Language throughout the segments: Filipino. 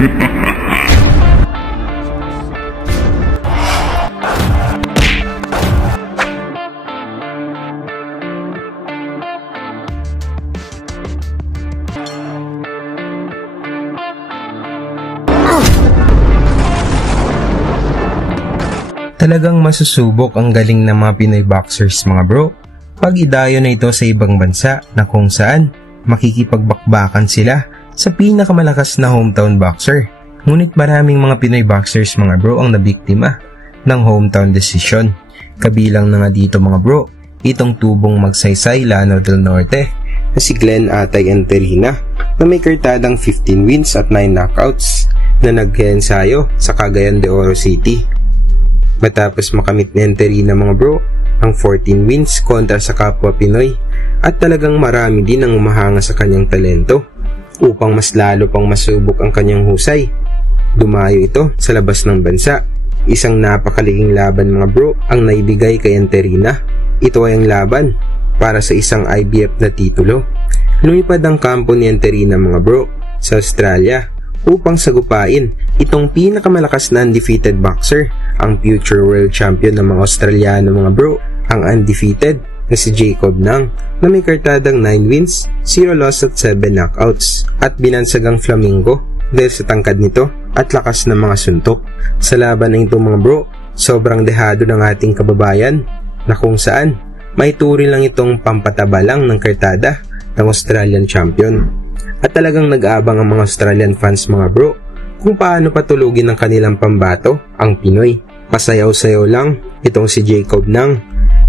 Talagang masusubok ang galing ng mga Pinoy boxers mga bro pag idayo na ito sa ibang bansa na kung saan makikipagbakbakan sila sa pinakamalakas na hometown boxer. Ngunit maraming mga Pinoy boxers mga bro ang nabiktima ng hometown decision. Kabilang na nga dito mga bro, itong tubong magsaysay Lanao del Norte na si Glenn Atay Enterina na may kartadang 15 wins at 9 knockouts na nag-ensayo sa Cagayan de Oro City. Matapos makamit ni Enterina mga bro ang 14 wins kontra sa kapwa Pinoy at talagang marami din ang umahanga sa kanyang talento upang mas lalo pang masubok ang kanyang husay. Dumayo ito sa labas ng bansa. Isang napakalaking laban mga bro ang naibigay kay Enterina. Ito ay ang laban para sa isang IBF na titulo. Lumipad ang kampo ni Enterina mga bro sa Australia upang sagupain itong pinakamalakas na undefeated boxer, ang future world champion ng mga Australiano mga bro, ang undefeated na si Jacob Nang na may kartadang 9 wins, 0 loss at 7 knockouts at binansag ang Flamingo dahil sa tangkad nito at lakas ng mga suntok. Sa laban na ito mga bro, sobrang dehado ng ating kababayan na kung saan may turi lang itong pampataba lang ng kartada ng Australian champion. At talagang nag-aabang ang mga Australian fans mga bro kung paano patulugin ng kanilang pambato ang Pinoy. Pasayaw-sayaw lang itong si Jacob Nang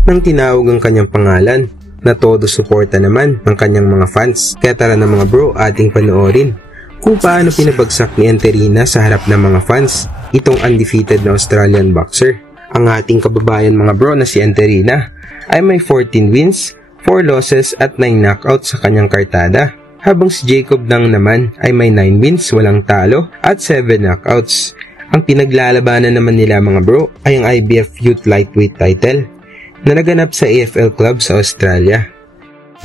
nang tinawag ang kanyang pangalan na todo suporta naman ng kanyang mga fans. Kaya tara na mga bro, ating panoorin kung paano pinabagsak ni Enterina sa harap ng mga fans itong undefeated na Australian boxer. Ang ating kababayan mga bro na si Enterina ay may 14 wins, 4 losses at 9 knockouts sa kanyang kartada, habang si Jacob Nang naman ay may 9 wins, walang talo at 7 knockouts. Ang pinaglalabanan naman nila mga bro ay ang IBF Youth Lightweight title na naganap sa AFL Club sa Australia.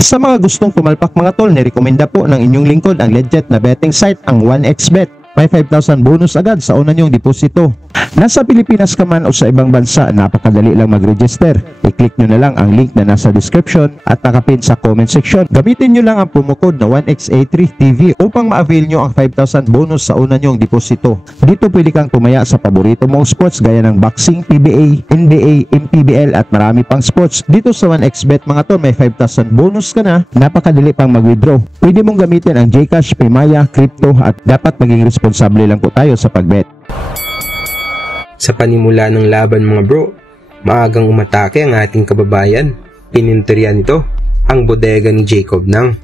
Sa mga gustong pumalpak mga tol, nirekomenda po ng inyong lingkod ang legit na betting site, ang 1xBet. May 5,000 bonus agad sa una nyong deposito. Nasa Pilipinas ka man o sa ibang bansa, napakadali lang mag-register. I-click nyo na lang ang link na nasa description at nakapin sa comment section. Gamitin nyo lang ang promo code na 1XA3TV upang ma-avail nyo ang 5,000 bonus sa una nyong deposito. Dito pwede kang tumaya sa paborito mong sports gaya ng boxing, PBA, NBA, MPBL at marami pang sports. Dito sa 1xBet mga to, may 5,000 bonus ka na, napakadali pang mag-withdraw. Pwede mong gamitin ang GCash, Paymaya, Crypto at dapat maging responsable lang po tayo sa pag-bet. Sa panimula ng laban mga bro, maagang umatake ang ating kababayan. Pininterian nito ang bodega ni Jacob Nang.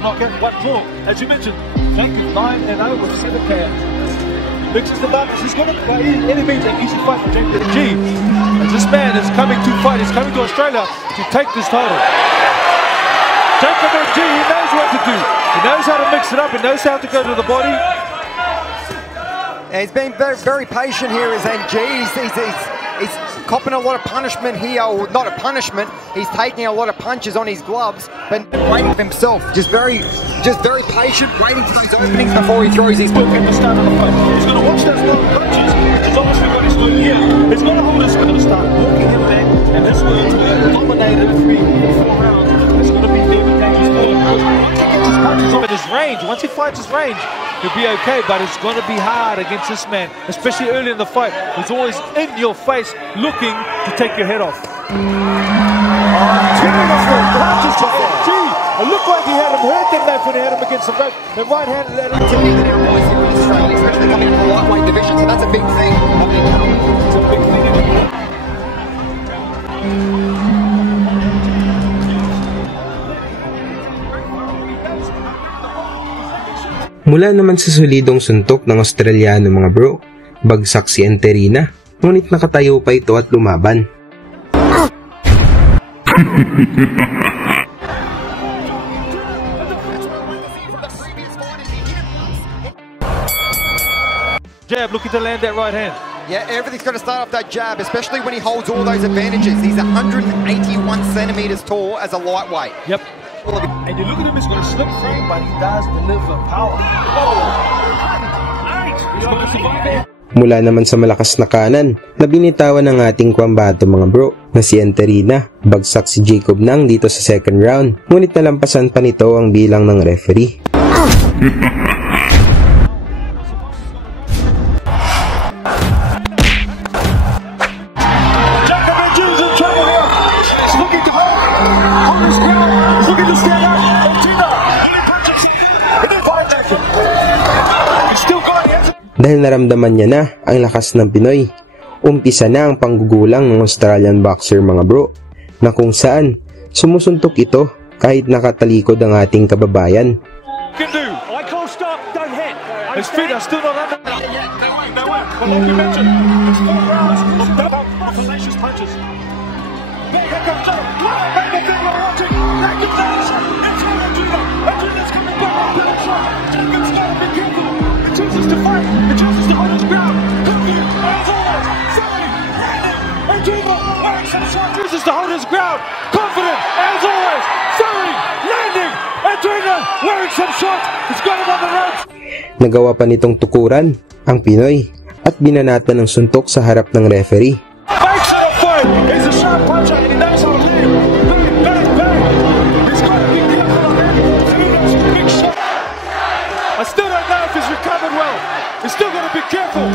Not get one more, as you mentioned. Thank you, 9-0 with 7 pair. Mixes the balance. He's going to play any means an easy fight for Jacob G. As this man is coming to fight, he's coming to Australia to take this title. Jacob G, he knows what to do. He knows how to mix it up. He knows how to go to the body. He's been very, very patient here, is NG. He's copping a lot of punishment here, or not a punishment. He's taking a lot of punches on his gloves, but waiting for himself. Just very patient, waiting for those openings before he throws his Look at the start of the fight. He's going to watch those long punches, which is obviously what he's doing here. He's going to hold his going to start walking him back, and this will dominate in 3-4 rounds. It's going to be very dangerous. At his range, once he finds his range, he'll be okay, but it's going to be hard against this man, especially early in the fight. He's always in your face, looking to take your head off. It looked like he had him hurt that knife when he had him against the rope. The right hand let him. Activity now, boys, here in Australia, especially coming into the lightweight division, so that's a big thing. It's a big thing. Mula naman sa solidong suntok ng Australiano mga bro, bagsak si Enterina, ngunit nakatayo pa ito at lumaban. Jab, looking to land that right hand. Yeah, everything's going to start off that jab, especially when he holds all those advantages. He's 181 centimeters tall as a lightweight. Yep. And you look at him, he's going to slip frame, but he does deliver power. He's going to survive it. Mula naman sa malakas na kanan na binitawan ng ating kwambato mga bro na si Enterina, bagsak si Jacob Nang dito sa second round, ngunit nalampasan pa nito ang bilang ng referee. Dahil naramdaman niya na ang lakas ng Pinoy, umpisa na ang panggugulang ng Australian boxer mga bro, na kung saan sumusuntok ito kahit nakatalikod ang ating kababayan. Chooses to hold his ground, confident as always, throwing, landing, Enterina wearing some shots, he's got him on the ropes. Nagawa pa nitong tukuran ang Pinoy at binanatan ng suntok sa harap ng referee. Makes it a fight, he's a sharp puncher and he knows how to lead. Bang, bang, bang, he's got to be careful on that, big shot. I still don't know if he's recovered well, he's still got to be careful.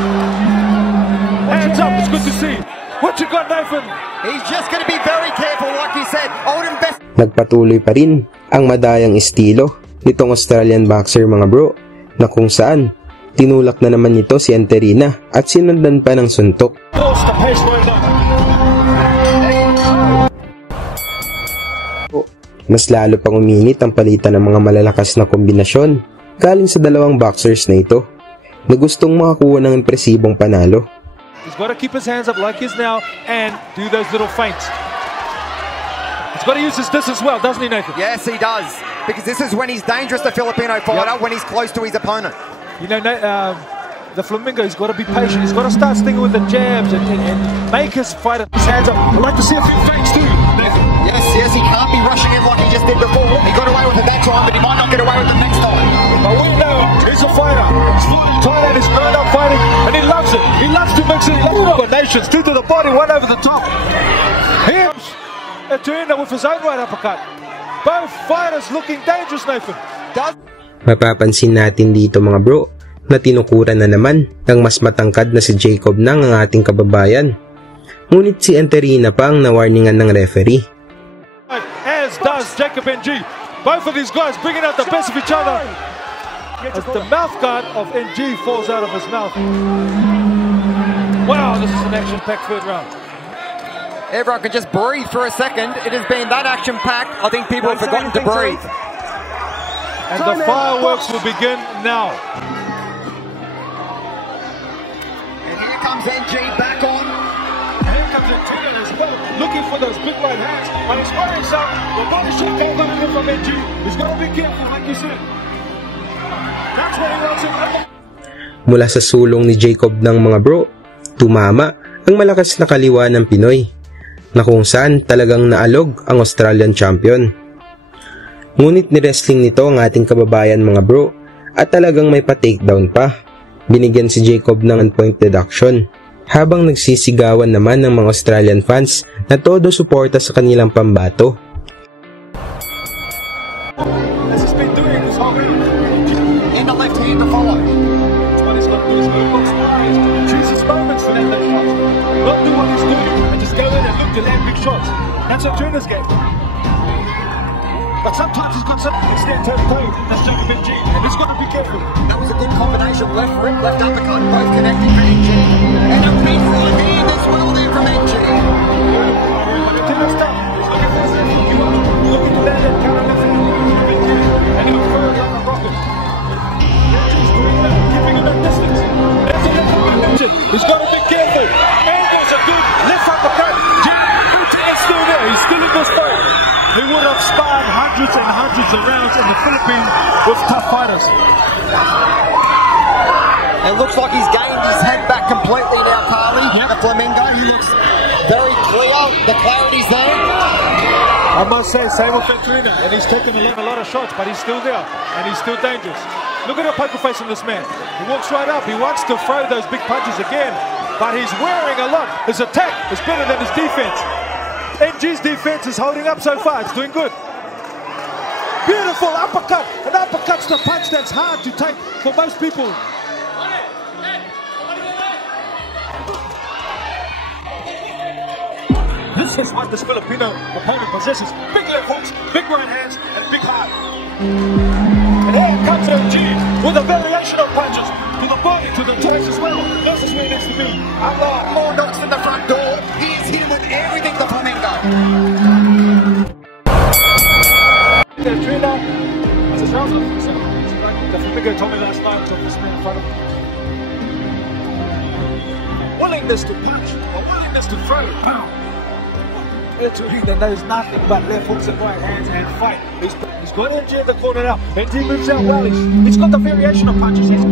Hands up, it's good to see. What you got, Nathan? He's just going to be very careful, like you said. I would invest. Nagpatuloy pa rin ang madayang estilo nitong Australian boxer mga bro, na kung saan tinulak na naman nito si Enterina at sinundan pa ng suntok. Mas lalo pang uminit ang palitan ng mga malalakas na kombinasyon galing sa dalawang boxers na ito na gustong makakuha ng impresibong panalo. He's got to keep his hands up like he is now and do those little feints. He's got to use his distance well, doesn't he, Nathan? Yes, he does. Because this is when he's dangerous, the Filipino fighter, when he's close to his opponent. You know, the Flamingo, he's got to be patient. He's got to start sticking with the jabs and make his fighter his hands up. I'd like to see a few feints too, Nathan. Yes, he can't be rushing in like he just did before. He got away with it that time, but he might not get away with it next time. But we know he's a fighter. He's Thailand, he's grown up fighting, and he loves it. He loves to mix it. He loves combinations. Two to the body, one over the top. Here comes Enterina with his own right uppercut. Both fighters looking dangerous, Nathan. Mapapansin natin dito mga bro na tinukuran na naman ng mas matangkad na si Jacob Nang ang ating kababayan. Ngunit si Enterina pa ang nawarningan ng referee. As does Jacob NG. Both of these guys bringing out the best of each other. As the mouth guard of NG falls out of his mouth. Wow, this is an action-packed third round. Everyone can just breathe for a second. It has been that action-packed, I think people have forgotten to breathe. And the fireworks will begin now. And here comes NG back on. And here comes Enterina as well, looking for those big right hands. But he's worried himself. The body shot goes on him from NG. He's got to be careful, like you said. That's what he wants him. Mula sa sulong ni Jacob Nang mga bro, tumama ang malakas na kaliwa ng Pinoy, na kung saan talagang naalog ang Australian champion. Ngunit ni-wrestling nito ang ating kababayan mga bro, at talagang may pa-takedown pa. Binigyan si Jacob ng on-point deduction, habang nagsisigawan naman ng mga Australian fans na todo suporta sa kanilang pambato. As he's been doing this whole week. In the left hand to follow. What he's got to do is move box wise, choose his moments to land those shots. Not do what he's doing and just go in and look to land big shots. That's Enterina's game. But sometimes he's got something to extend toe-to-toe. That's Jacob NG, and he's got to be careful. That was a good combination. Left rip, left uppercut, both connecting for NG. And a big right hand as well there from NG. But Enterina's tough. He's looking for his left hook. He's looking to land that counter left hand from NG. And he'll throw it like a rocket. Keeping him at distance. There's a left uppercut. He's got to be careful. And there's a good left uppercut. It's still there. He's still in this fight. He would have sparred hundreds and hundreds of rounds in the Philippines with tough fighters. And It looks like he's gained his head back completely now, Carly. The Flamingo, he looks very clear. The clarity's there. I must say, same with Venturina, and he's taken a lot of shots, but he's still there, and he's still dangerous. Look at the poker face on this man. He walks right up. He wants to throw those big punches again, but he's wearing a lot. His attack is better than his defense. NG's defense is holding up so far. It's doing good. Beautiful uppercut. An uppercut's the punch that's hard to take for most people. This is what this Filipino opponent possesses. Big left hooks, big right hands, and big heart. And here comes MG with a variation of punches to the body, to the chest as well. This is where it needs to be. More knocks in the front door. He is hitting with everything, the Flamingo. Trina, it's a trouser. So, the Flamingo told me last night of this man in front of him. Willingness to punch, or willingness to throw. Venturina knows nothing but left hooks and right hands and fight. He's got NG in the corner now. NG moves out well. He's got the variation of punches. It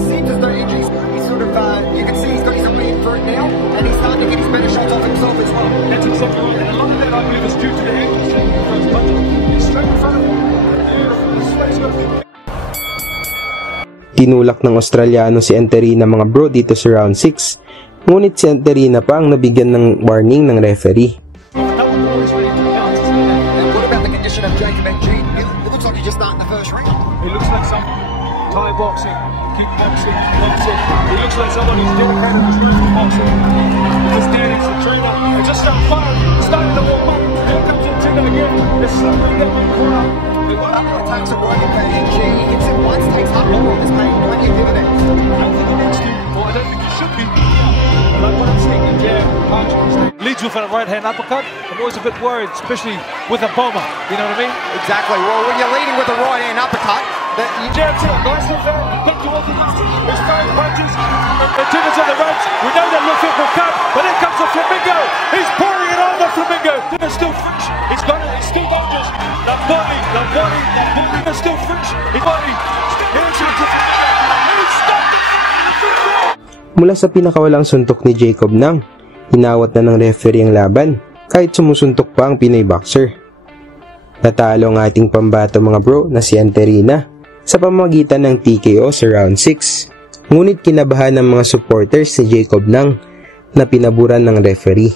seems as though NG's sort of, you can see he's got his eye in for it now, and he's starting to get his better shots off himself as well. That's exactly right. And a lot of that, I believe, is due to the angles of those punches. He's straight in front of him. Beautiful. This is what he's got to do. Tinulak ng Australiano si Enterina mga bro dito sa round 6. Ngunit si Enterina pa ang nabigyan ng warning ng referee. And what about the condition of Jacob NG? It looks like he's just starting the first round. He looks like some Thai boxing, kickboxing, boxing. He looks like someone who's dedicated to training boxing. He's standing as a trainer. They just start firing, starting to warm up. Here comes Enterina again. They're slowing down the corner. The couple attacks are working for NG. He hits it once, takes up long, is paying plenty of dividends. I don't think he needs to, or I don't think he should be. Like what I'm seeing in there, leads with a right hand uppercut. I'm always a bit worried, especially with a bomber. You know what I mean? Exactly. Well, when you're leading with a right hand uppercut, Jabs in, nice with that. Back to orthodox. He's throwing punches. Martinez on the ropes. We know that left hook will come, but here comes the Flamingo. He's pouring it on the Flamingo. Dinner's still fresh. He's got it. He's still dangerous. The body is still fresh. His body. Here's the Flamingo. He's stopped it. Mula sa pinakawalang suntok ni Jacob Nang, hinawat na ng referee ang laban kahit sumusuntok pa ang Pinoy boxer. Natalo ang ating pambato mga bro na si Enterina sa pamamagitan ng TKO sa round 6. Ngunit kinabahan ng mga supporters ni Jacob Nang na pinaburan ng referee.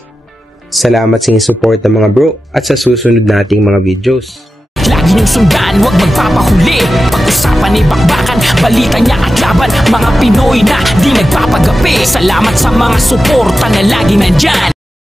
Salamat sa inyong support ng mga bro at sa susunod nating mga videos. Lagi niyong sundan, huwag magpapahuli. Pag-usapan ay bakbakan, balita niya at laban. Mga Pinoy na di nagpapagapi. Salamat sa mga suporta na lagi nandyan.